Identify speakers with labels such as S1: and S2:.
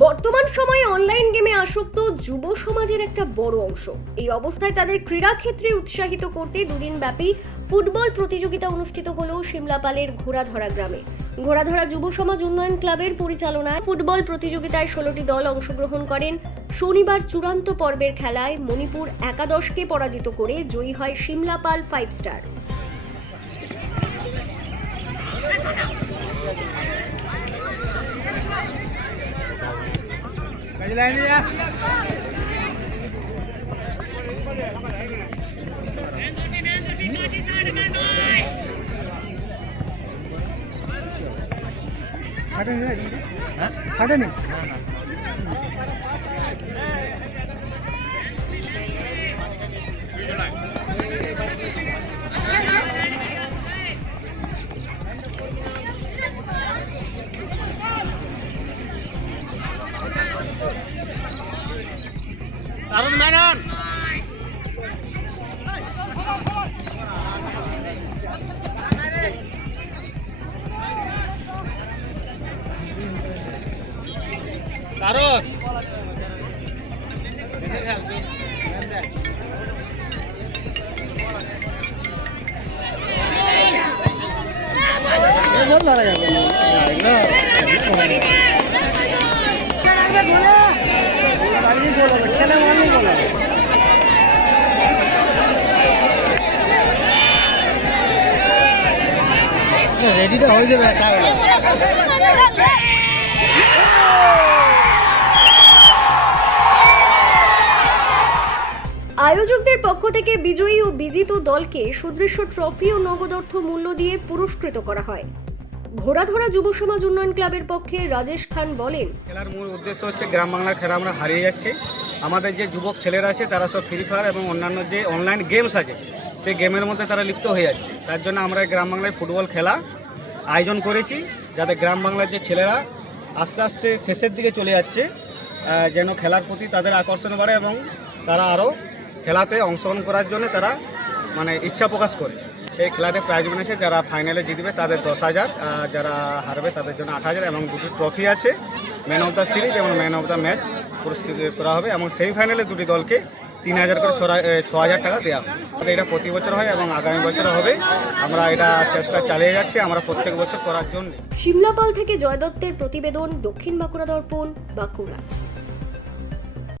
S1: বর্তমান সময়ে অনলাইন গেমে আসক্ত যুব সমাজের একটা বড় অংশ। এই অবস্থায় তাদের ক্রীড়া ক্ষেত্রে উৎসাহিত করতে দুদিন ব্যাপী ফুটবল প্রতিযোগিতা অনুষ্ঠিত হলো সিমলাপালের ঘোড়াধরা গ্রামে। ঘোড়াধরা যুব সমাজ উন্নয়ন ক্লাবের পরিচালনায় ফুটবল প্রতিযোগিতায় ষোলোটি দল অংশগ্রহণ করেন। শনিবার চূড়ান্ত পর্বের খেলায় মণিপুর একাদশকে পরাজিত করে জয়ী হয় সিমলাপাল ফাইভ স্টার
S2: ખાટે નહીં ખાટે નહીં
S3: দারুণ ম্যানন দারুণ।
S2: ধরা যাবে খেলে রেডিটা হয়ে যাবে একটা
S1: আয়োজকদের পক্ষ থেকে বিজয়ী ও বিজিত দলকে সুদৃশ্য ট্রফি ও নগদ অর্থ মূল্য দিয়ে পুরস্কৃত করা হয়। ঘোড়াধরা যুব সমাজ উন্নয়ন ক্লাবের পক্ষে রাজেশ খান বলেন,
S3: খেলার মূল উদ্দেশ্য হচ্ছে গ্রাম বাংলার খেলা আমরা হারিয়ে যাচ্ছি। আমাদের যে যুবক ছেলেরা আছে, তারা সব ফ্রি ফায়ার এবং অন্যান্য যে অনলাইন গেমস আছে, সেই গেমের মধ্যে তারা লিপ্ত হয়ে যাচ্ছে। তার জন্য আমরা গ্রাম বাংলায় ফুটবল খেলা আয়োজন করেছি, যাতে গ্রাম বাংলার যে ছেলেরা আস্তে আস্তে শেষের দিকে চলে যাচ্ছে যেন খেলার প্রতি তাদের আকর্ষণ বাড়ে এবং তারা আরও খেলাতে অংশগ্রহণ করার জন্য তারা মানে ইচ্ছা প্রকাশ করে। এই খেলাতে প্রাইজ আছে, যারা ফাইনালে জিতবে তাদের দশ হাজার যারা হারবে তাদের জন্য আট হাজার এবং দুটি ট্রফি আছে ম্যান অফ দ্য সিরিজ এবং ম্যান অফ দ্য ম্যাচ পুরস্কৃত করা হবে এবং সেমিফাইনালে দুটি দলকে তিন হাজার করে ছ হাজার টাকা দেওয়া হবে। এটা প্রতি বছর হয় এবং আগামী বছর হবে। আমরা এটা চেষ্টা চালিয়ে যাচ্ছি, আমরা প্রত্যেক বছর করার জন্য।
S1: সিমলাপাল থেকে জয় দত্তের প্রতিবেদন দক্ষিণ বাঁকুড়া দর্পণ, বাঁকুড়া।